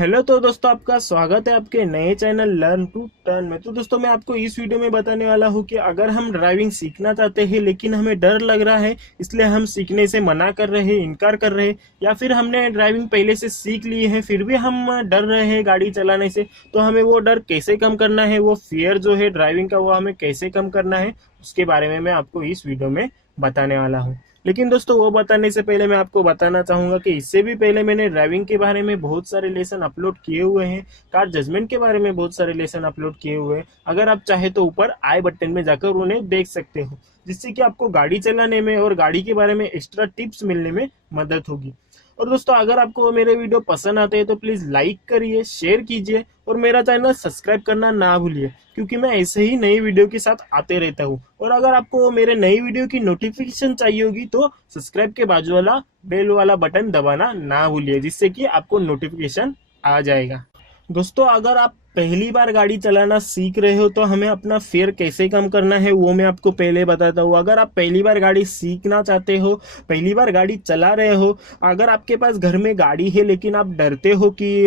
Hello. तो दोस्तों आपका स्वागत है आपके नए चैनल लर्न टू टर्न में। तो दोस्तों मैं आपको इस वीडियो में बताने वाला हूं कि अगर हम ड्राइविंग सीखना चाहते हैं लेकिन हमें डर लग रहा है, इसलिए हम सीखने से मना कर रहे हैं, इनकार कर रहे हैं, या फिर हमने ड्राइविंग पहले से सीख ली है फिर भी हम डर रहे हैं गाड़ी चलाने से, तो हमें वो डर कैसे कम करना है, वो फियर जो है ड्राइविंग का वो हमें कैसे कम करना है, उसके बारे में मैं आपको इस वीडियो में बताने वाला हूँ। लेकिन दोस्तों वो बताने से पहले मैं आपको बताना चाहूंगा कि इससे भी पहले मैंने ड्राइविंग के बारे में बहुत सारे लेसन अपलोड किए हुए हैं, कार जजमेंट के बारे में बहुत सारे लेसन अपलोड किए हुए हैं। अगर आप चाहे तो ऊपर आई बटन में जाकर उन्हें देख सकते हो, जिससे कि आपको गाड़ी चलाने में और गाड़ी के बारे में एक्स्ट्रा टिप्स मिलने में मदद होगी। और दोस्तों अगर आपको मेरे वीडियो पसंद आते हैं तो प्लीज लाइक करिए, शेयर कीजिए और मेरा चैनल सब्सक्राइब करना ना भूलिए, क्योंकि मैं ऐसे ही नई वीडियो के साथ आते रहता हूँ। और अगर आपको मेरे नई वीडियो की नोटिफिकेशन चाहिए होगी तो सब्सक्राइब के बाजू वाला बेल वाला बटन दबाना ना भूलिए, जिससे कि आपको नोटिफिकेशन आ जाएगा। दोस्तों अगर आप पहली बार गाड़ी चलाना सीख रहे हो तो हमें अपना फेयर कैसे कम करना है वो मैं आपको पहले बताता हूँ। अगर आप पहली बार गाड़ी सीखना चाहते हो, पहली बार गाड़ी चला रहे हो, अगर आपके पास घर में गाड़ी है लेकिन आप डरते हो कि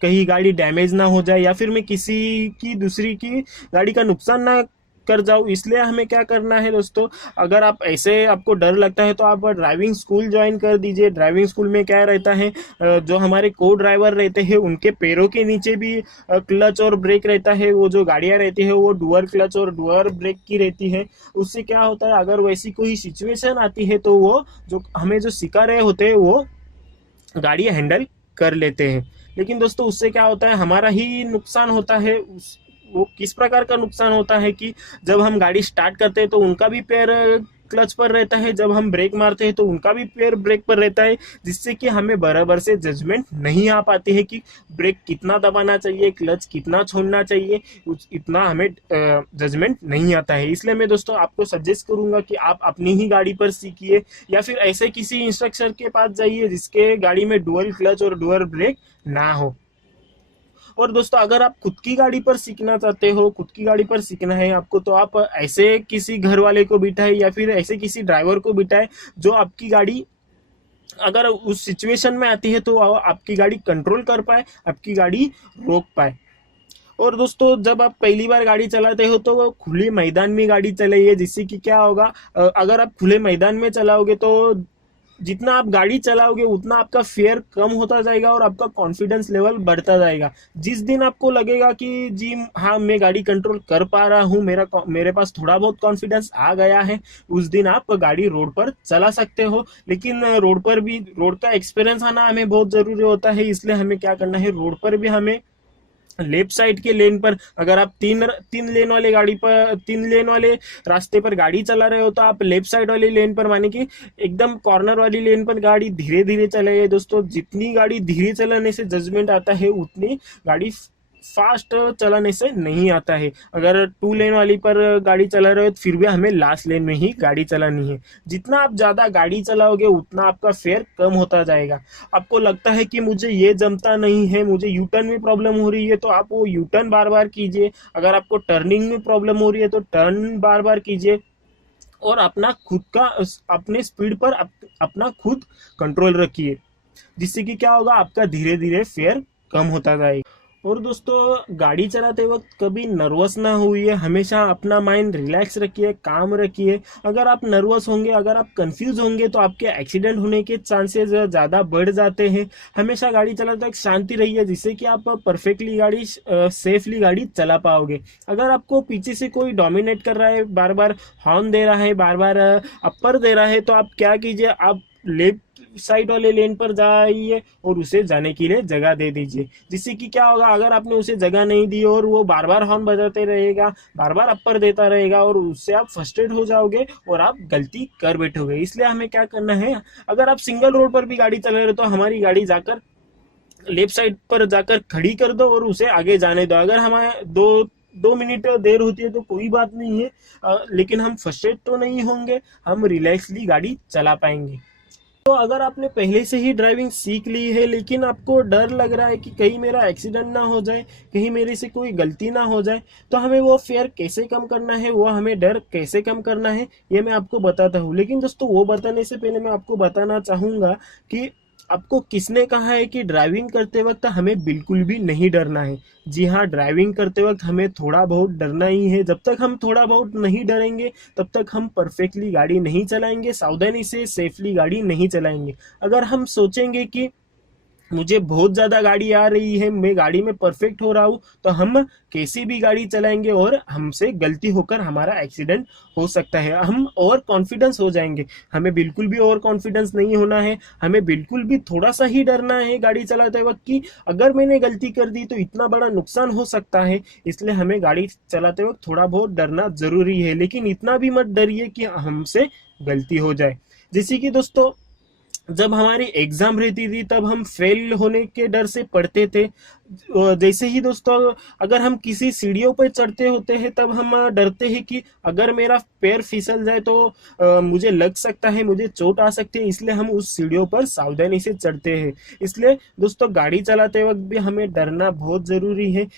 कहीं गाड़ी डैमेज ना हो जाए या फिर मैं किसी की दूसरी की गाड़ी का नुकसान ना कर जाऊं, इसलिए हमें क्या करना है दोस्तों, अगर आप ऐसे आपको डर लगता है तो आप ड्राइविंग स्कूल ज्वाइन कर दीजिए। ड्राइविंग स्कूल में क्या रहता है, जो हमारे को ड्राइवर रहते हैं उनके पैरों के नीचे भी क्लच और ब्रेक रहता है। वो जो गाड़ियां रहती है वो डुअर क्लच और डुअर ब्रेक की रहती है। उससे क्या होता है, अगर वैसी कोई सिचुएशन आती है तो वो जो हमें जो सिखा रहे होते हैं वो गाड़ी हैंडल कर लेते हैं। लेकिन दोस्तों उससे क्या होता है, हमारा ही नुकसान होता है। वो किस प्रकार का नुकसान होता है कि जब हम गाड़ी स्टार्ट करते हैं तो उनका भी पैर क्लच पर रहता है, जब हम ब्रेक मारते हैं तो उनका भी पैर ब्रेक पर रहता है, जिससे कि हमें बराबर से जजमेंट नहीं आ पाती है कि ब्रेक कितना दबाना चाहिए, क्लच कितना छोड़ना चाहिए, इतना हमें जजमेंट नहीं आता है। इसलिए मैं दोस्तों आपको सजेस्ट करूंगा कि आप अपनी ही गाड़ी पर सीखिए या फिर ऐसे किसी इंस्ट्रक्टर के पास जाइए जिसके गाड़ी में डुअल क्लच और डुअल ब्रेक ना हो। और दोस्तों अगर आप खुद की गाड़ी पर सीखना चाहते हो, खुद की गाड़ी पर सीखना है आपको, तो आप ऐसे किसी घर वाले को बिठाए या फिर ऐसे किसी ड्राइवर को बिठाए जो आपकी गाड़ी अगर उस सिचुएशन में आती है तो आपकी गाड़ी कंट्रोल कर पाए, आपकी गाड़ी रोक पाए। और दोस्तों जब आप पहली बार गाड़ी चलाते हो तो वो खुले मैदान में गाड़ी चलाइए, जिससे कि क्या होगा, अगर आप खुले मैदान में चलाओगे तो जितना आप गाड़ी चलाओगे उतना आपका फेयर कम होता जाएगा और आपका कॉन्फिडेंस लेवल बढ़ता जाएगा। जिस दिन आपको लगेगा कि जी हाँ मैं गाड़ी कंट्रोल कर पा रहा हूँ, मेरे पास थोड़ा बहुत कॉन्फिडेंस आ गया है, उस दिन आप गाड़ी रोड पर चला सकते हो। लेकिन रोड का एक्सपीरियंस आना हमें बहुत जरूरी होता है, इसलिए हमें क्या करना है, रोड पर भी हमें लेफ्ट साइड के लेन पर, अगर आप तीन लेन वाले रास्ते पर गाड़ी चला रहे हो तो आप लेफ्ट साइड वाले लेन पर, माने कि एकदम कॉर्नर वाली लेन पर गाड़ी धीरे धीरे चलाइए। दोस्तों जितनी गाड़ी धीरे चलाने से जजमेंट आता है उतनी गाड़ी फास्ट चलाने से नहीं आता है। अगर टू लेन वाली पर गाड़ी चला रहे हो तो फिर भी हमें लास्ट लेन में ही गाड़ी चलानी है। जितना आप ज्यादा गाड़ी चलाओगे उतना आपका फेयर कम होता जाएगा। आपको लगता है कि मुझे ये जमता नहीं है, मुझे यू टर्न में प्रॉब्लम हो रही है, तो आप वो यू टर्न बार बार कीजिए। अगर आपको टर्निंग में प्रॉब्लम हो रही है तो टर्न बार बार कीजिए और अपने स्पीड पर अपना खुद कंट्रोल रखिए, जिससे कि क्या होगा, आपका धीरे धीरे फेयर कम होता जाएगा। और दोस्तों गाड़ी चलाते वक्त कभी नर्वस ना होइए, हमेशा अपना माइंड रिलैक्स रखिए, काम रखिए। अगर आप नर्वस होंगे, अगर आप कंफ्यूज होंगे तो आपके एक्सीडेंट होने के चांसेस ज़्यादा बढ़ जाते हैं। हमेशा गाड़ी चलाते वक्त शांति रहिए, जिससे कि आप परफेक्टली गाड़ी सेफली गाड़ी चला पाओगे। अगर आपको पीछे से कोई डोमिनेट कर रहा है, बार बार हॉर्न दे रहा है, बार बार अपर दे रहा है, तो आप क्या कीजिए, आप लेफ्ट साइड वाले लेन पर जाइए और उसे जाने के लिए जगह दे दीजिए। जिससे कि क्या होगा, अगर आपने उसे जगह नहीं दी और वो बार बार हॉर्न बजाते रहेगा, बार बार अपर देता रहेगा, और उससे आप फ्रस्ट्रेट हो जाओगे और आप गलती कर बैठोगे। इसलिए हमें क्या करना है, अगर आप सिंगल रोड पर भी गाड़ी चला रहे हो तो हमारी गाड़ी जाकर लेफ्ट साइड पर जाकर खड़ी कर दो और उसे आगे जाने दो। अगर हमारे 2 मिनट देर होती है तो कोई बात नहीं है, लेकिन हम फ्रस्ट्रेट तो नहीं होंगे, हम रिलैक्सली गाड़ी चला पाएंगे। तो अगर आपने पहले से ही ड्राइविंग सीख ली है लेकिन आपको डर लग रहा है कि कहीं मेरा एक्सीडेंट ना हो जाए, कहीं मेरे से कोई गलती ना हो जाए, तो हमें वो फेयर कैसे कम करना है, वो हमें डर कैसे कम करना है, ये मैं आपको बताता हूँ। लेकिन दोस्तों वो बताने से पहले मैं आपको बताना चाहूँगा कि आपको किसने कहा है कि ड्राइविंग करते वक्त हमें बिल्कुल भी नहीं डरना है? जी हाँ, ड्राइविंग करते वक्त हमें थोड़ा बहुत डरना ही है। जब तक हम थोड़ा बहुत नहीं डरेंगे तब तक हम परफेक्टली गाड़ी नहीं चलाएंगे, सावधानी से सेफली गाड़ी नहीं चलाएंगे। अगर हम सोचेंगे कि मुझे बहुत ज़्यादा गाड़ी आ रही है, मैं गाड़ी में परफेक्ट हो रहा हूँ, तो हम कैसी भी गाड़ी चलाएंगे और हमसे गलती होकर हमारा एक्सीडेंट हो सकता है। हम ओवर कॉन्फिडेंस हो जाएंगे। हमें बिल्कुल भी ओवर कॉन्फिडेंस नहीं होना है। हमें बिल्कुल भी थोड़ा सा ही डरना है गाड़ी चलाते वक्त कि अगर मैंने गलती कर दी तो इतना बड़ा नुकसान हो सकता है। इसलिए हमें गाड़ी चलाते वक्त थोड़ा बहुत डरना जरूरी है, लेकिन इतना भी मत डरिए कि हमसे गलती हो जाए। जैसे कि दोस्तों, जब हमारी एग्जाम रहती थी तब हम फेल होने के डर से पढ़ते थे। जैसे ही दोस्तों, अगर हम किसी सीढ़ियों पर चढ़ते होते हैं तब हम डरते हैं कि अगर मेरा पैर फिसल जाए तो मुझे लग सकता है, मुझे चोट आ सकती है। इसलिए हम उस सीढ़ियों पर सावधानी से चढ़ते हैं। इसलिए दोस्तों, गाड़ी चलाते वक्त भी हमें डरना बहुत जरूरी है।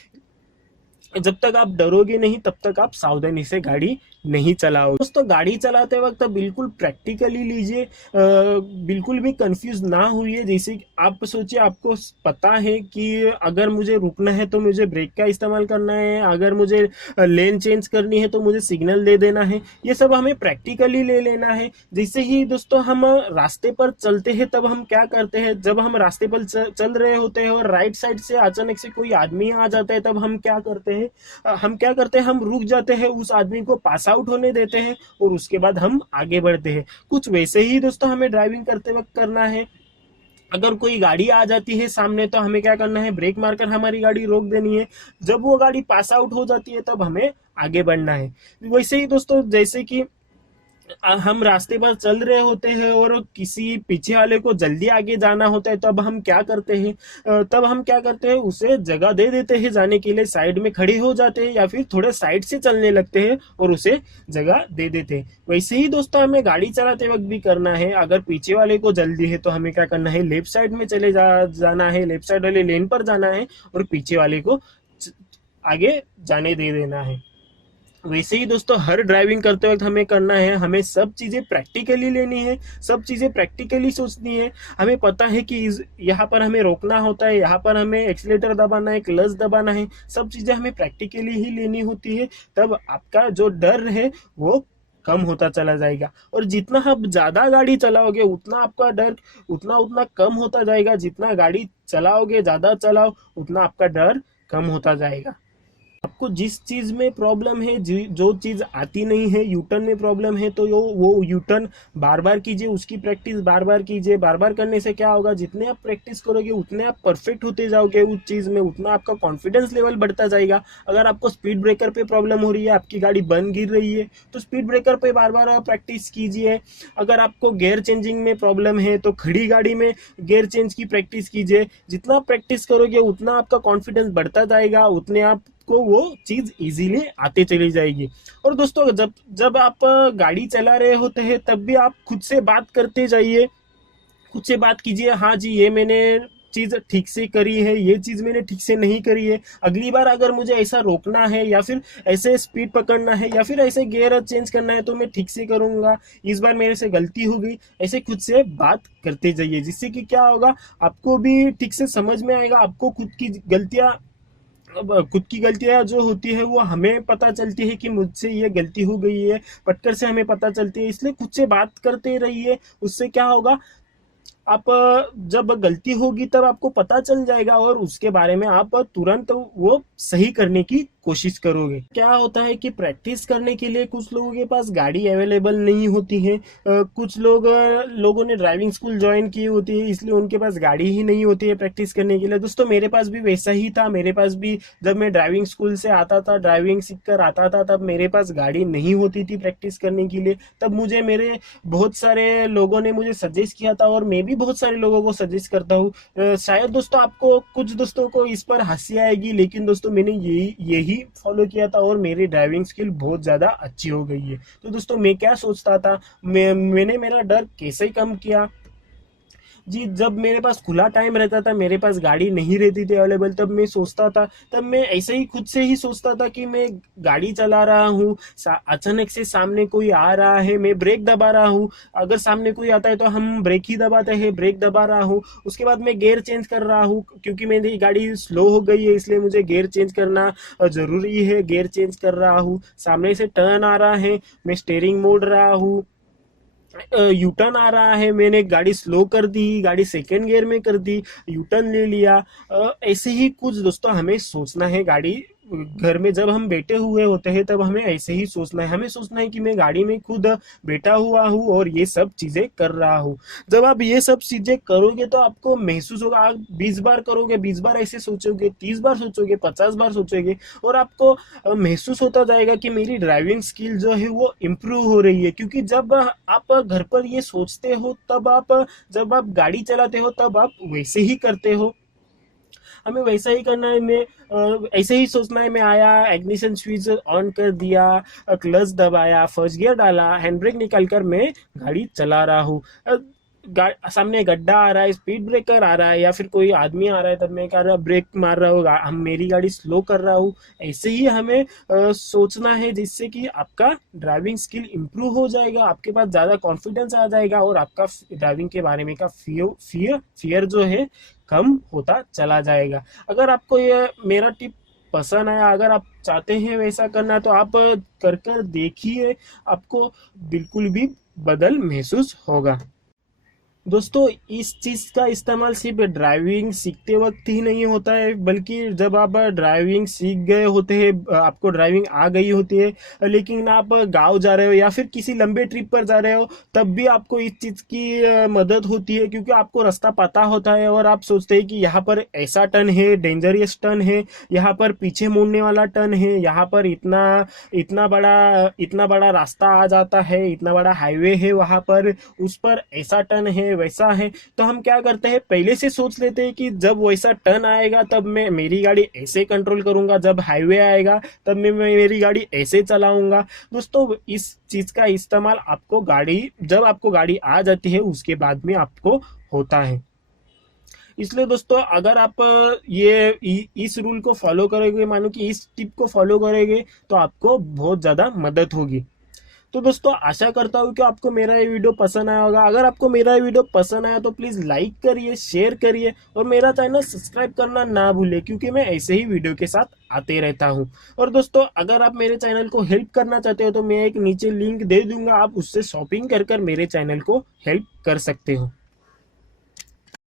जब तक आप डरोगे नहीं तब तक आप सावधानी से गाड़ी नहीं चलाओगे। दोस्तों, गाड़ी चलाते वक्त बिल्कुल प्रैक्टिकली लीजिए, बिल्कुल भी कंफ्यूज ना हुई। जैसे आप सोचिए, आपको पता है कि अगर मुझे रुकना है तो मुझे ब्रेक का इस्तेमाल करना है, अगर मुझे लेन चेंज करनी है तो मुझे सिग्नल दे देना है। ये सब हमें प्रैक्टिकली ले लेना है। जैसे ही दोस्तों हम रास्ते पर चलते हैं तब हम क्या करते हैं, जब हम रास्ते पर चल रहे होते हैं और राइट साइड से अचानक से कोई आदमी आ जाता है तब हम क्या करते हैं, हम रुक जाते हैं, उस आदमी को पास आउट होने देते हैं और उसके बाद हम आगे बढ़ते हैं। कुछ वैसे ही दोस्तों हमें ड्राइविंग करते वक्त करना है। अगर कोई गाड़ी आ जाती है सामने तो हमें क्या करना है, ब्रेक मारकर हमारी गाड़ी रोक देनी है। जब वो गाड़ी पास आउट हो जाती है तब हमें आगे बढ़ना है। वैसे ही दोस्तों, जैसे कि हम रास्ते पर चल रहे होते हैं और किसी पीछे वाले को जल्दी आगे जाना होता है, तब हम क्या करते हैं, उसे जगह दे देते हैं जाने के लिए, साइड में खड़े हो जाते हैं या फिर थोड़े साइड से चलने लगते हैं और उसे जगह दे देते हैं। वैसे ही दोस्तों हमें गाड़ी चलाते वक्त भी करना है। अगर पीछे वाले को जल्दी है तो हमें क्या करना है, लेफ्ट साइड में जाना है, लेफ्ट साइड वाले लेन पर जाना है और पीछे वाले को आगे जाने दे देना है। वैसे ही दोस्तों, हर ड्राइविंग करते वक्त हमें करना है, हमें सब चीजें प्रैक्टिकली लेनी है, सब चीजें प्रैक्टिकली सोचनी है। हमें पता है कि यहाँ पर हमें रोकना होता है, यहाँ पर हमें एक्सीलेटर दबाना है, क्लच दबाना है, सब चीजें हमें प्रैक्टिकली ही लेनी होती है। तब आपका जो डर है वो कम होता चला जाएगा। और जितना आप ज्यादा गाड़ी चलाओगे उतना आपका डर उतना उतना कम होता जाएगा। जितना गाड़ी चलाओगे, ज्यादा चलाओ, उतना आपका डर कम होता जाएगा। आपको जिस चीज में प्रॉब्लम है, जो चीज आती नहीं है, यूटर्न में प्रॉब्लम है, तो वो यूटर्न बार बार कीजिए, उसकी प्रैक्टिस बार बार कीजिए। बार बार करने से क्या होगा, जितने आप प्रैक्टिस करोगे उतने आप परफेक्ट होते जाओगे उस चीज में, उतना आपका कॉन्फिडेंस लेवल बढ़ता जाएगा। अगर आपको स्पीड ब्रेकर पे प्रॉब्लम हो रही है, आपकी गाड़ी बंद गिर रही है, तो स्पीड ब्रेकर पे बार बार प्रैक्टिस कीजिए। अगर आपको गियर चेंजिंग में प्रॉब्लम है तो खड़ी गाड़ी में गियर चेंज की प्रैक्टिस कीजिए। जितना आप प्रैक्टिस करोगे उतना आपका कॉन्फिडेंस बढ़ता जाएगा, उतने आप को वो चीज इजीली आते चली जाएगी। और दोस्तों, जब आप गाड़ी चला रहे होते हैं तब भी आप खुद से बात करते जाइए, खुद से बात कीजिए, हाँ जी ये मैंने चीज ठीक से करी है, ये चीज मैंने ठीक से नहीं करी है। अगली बार अगर मुझे ऐसा रोकना है या फिर ऐसे स्पीड पकड़ना है या फिर ऐसे गियर चेंज करना है तो मैं ठीक से करूंगा। इस बार मेरे से गलती हो गई, ऐसे खुद से बात करते जाइए, जिससे कि क्या होगा, आपको भी ठीक से समझ में आएगा। आपको खुद की गलतियां जो होती है वो हमें पता चलती है कि मुझसे ये गलती हो गई है, पटकर से हमें पता चलती है। इसलिए खुद से बात करते रहिए। उससे क्या होगा, आप जब गलती होगी तब आपको पता चल जाएगा और उसके बारे में आप तुरंत वो सही करने की कोशिश करोगे। क्या होता है कि प्रैक्टिस करने के लिए कुछ लोगों के पास गाड़ी अवेलेबल नहीं होती है, कुछ लोगों ने ड्राइविंग स्कूल ज्वाइन की होती है, इसलिए उनके पास गाड़ी ही नहीं होती है प्रैक्टिस करने के लिए। दोस्तों, मेरे पास भी वैसा ही था। मेरे पास भी जब मैं ड्राइविंग स्कूल से आता था, ड्राइविंग सीख कर आता था, तब मेरे पास गाड़ी नहीं होती थी प्रैक्टिस करने के लिए। तब मुझे मेरे बहुत सारे लोगों ने मुझे सजेस्ट किया था और मैं भी बहुत सारे लोगों को सजेस्ट करता हूँ। शायद दोस्तों आपको, कुछ दोस्तों को इस पर हंसी आएगी, लेकिन दोस्तों मैंने यही फॉलो किया था और मेरी ड्राइविंग स्किल बहुत ज्यादा अच्छी हो गई है। तो दोस्तों, मैं क्या सोचता था, मैंने मेरा डर कैसे कम किया। जी जब मेरे पास खुला टाइम रहता था, मेरे पास गाड़ी नहीं रहती थी अवेलेबल, तब मैं सोचता था, तब मैं ऐसे ही खुद से ही सोचता था कि मैं गाड़ी चला रहा हूँ, अचानक से सामने कोई आ रहा है, मैं ब्रेक दबा रहा हूँ, अगर सामने कोई आता है तो हम ब्रेक ही दबाते हैं, ब्रेक दबा रहा हूँ, उसके बाद मैं गियर चेंज कर रहा हूँ क्योंकि मेरी गाड़ी स्लो हो गई है इसलिए मुझे गियर चेंज करना जरूरी है, गियर चेंज कर रहा हूँ, सामने से टर्न आ रहा है, मैं स्टेयरिंग मोड़ रहा हूँ, यू टर्न आ रहा है, मैंने गाड़ी स्लो कर दी, गाड़ी सेकेंड गियर में कर दी, यू टर्न ले लिया। ऐसे ही कुछ दोस्तों हमें सोचना है, गाड़ी घर में जब हम बैठे हुए होते हैं तब हमें ऐसे ही सोचना है, हमें सोचना है कि मैं गाड़ी में खुद बैठा हुआ हूँ और ये सब चीजें कर रहा हूँ। जब आप ये सब चीजें करोगे तो आपको महसूस होगा, आप 20 बार करोगे, 20 बार ऐसे सोचोगे, 30 बार सोचोगे, 50 बार सोचोगे, और आपको महसूस होता जाएगा कि मेरी ड्राइविंग स्किल जो है वो इम्प्रूव हो रही है। क्योंकि जब आप घर पर ये सोचते हो तब आप, जब आप गाड़ी चलाते हो तब आप वैसे ही करते हो, हमें वैसा ही करना है। मैं ऐसे ही सोचना है, मैं आया, इग्निशन स्विच ऑन कर दिया, क्लच दबाया, फर्स्ट गियर डाला, हैंड ब्रेक निकाल कर मैं गाड़ी चला रहा हूँ। सामने गड्ढा आ रहा है, स्पीड ब्रेकर आ रहा है, या फिर कोई आदमी आ रहा है, तब मैं क्या रहा, ब्रेक मार रहा हूँ, हम मेरी गाड़ी स्लो कर रहा हूँ। ऐसे ही हमें सोचना है जिससे कि आपका ड्राइविंग स्किल इम्प्रूव हो जाएगा, आपके पास ज़्यादा कॉन्फिडेंस आ जाएगा और आपका ड्राइविंग के बारे में का फियर फियर फियर जो है कम होता चला जाएगा। अगर आपको ये मेरा टिप पसंद आया, अगर आप चाहते हैं वैसा करना, तो आप कर कर देखिए, आपको बिल्कुल भी बदल महसूस होगा। दोस्तों इस चीज़ का इस्तेमाल सिर्फ ड्राइविंग सीखते वक्त ही नहीं होता है, बल्कि जब आप ड्राइविंग सीख गए होते हैं, आपको ड्राइविंग आ गई होती है, लेकिन आप गांव जा रहे हो या फिर किसी लंबे ट्रिप पर जा रहे हो, तब भी आपको इस चीज़ की मदद होती है, क्योंकि आपको रास्ता पता होता है और आप सोचते हैं कि यहाँ पर ऐसा टर्न है, डेंजरियस टर्न है, यहाँ पर पीछे मुड़ने वाला टर्न है, यहाँ पर इतना इतना बड़ा रास्ता आ जाता है, इतना बड़ा हाईवे है, वहाँ पर उस पर ऐसा टर्न है, वैसा है। तो हम क्या करते हैं, पहले से सोच लेते हैं कि जब वैसा टर्न आएगा तब मैं मेरी गाड़ी ऐसे कंट्रोल करूंगा, जब हाईवे आएगा तब मैं मेरी गाड़ी ऐसे चलाऊंगा। दोस्तों इस चीज का इस्तेमाल आपको गाड़ी, जब आपको गाड़ी आ जाती है उसके बाद में आपको होता है। इसलिए दोस्तों अगर आप इस रूल को फॉलो करोगे, मानो कि इस टिप को फॉलो करोगे, तो आपको बहुत ज़्यादा मदद होगी। तो दोस्तों आशा करता हूँ कि आपको मेरा ये वीडियो पसंद आया होगा। अगर आपको मेरा ये वीडियो पसंद आया तो प्लीज़ लाइक करिए, शेयर करिए और मेरा चैनल सब्सक्राइब करना ना भूलिए, क्योंकि मैं ऐसे ही वीडियो के साथ आते रहता हूँ। और दोस्तों अगर आप मेरे चैनल को हेल्प करना चाहते हो तो मैं एक नीचे लिंक दे दूंगा, आप उससे शॉपिंग कर कर मेरे चैनल को हेल्प कर सकते हो।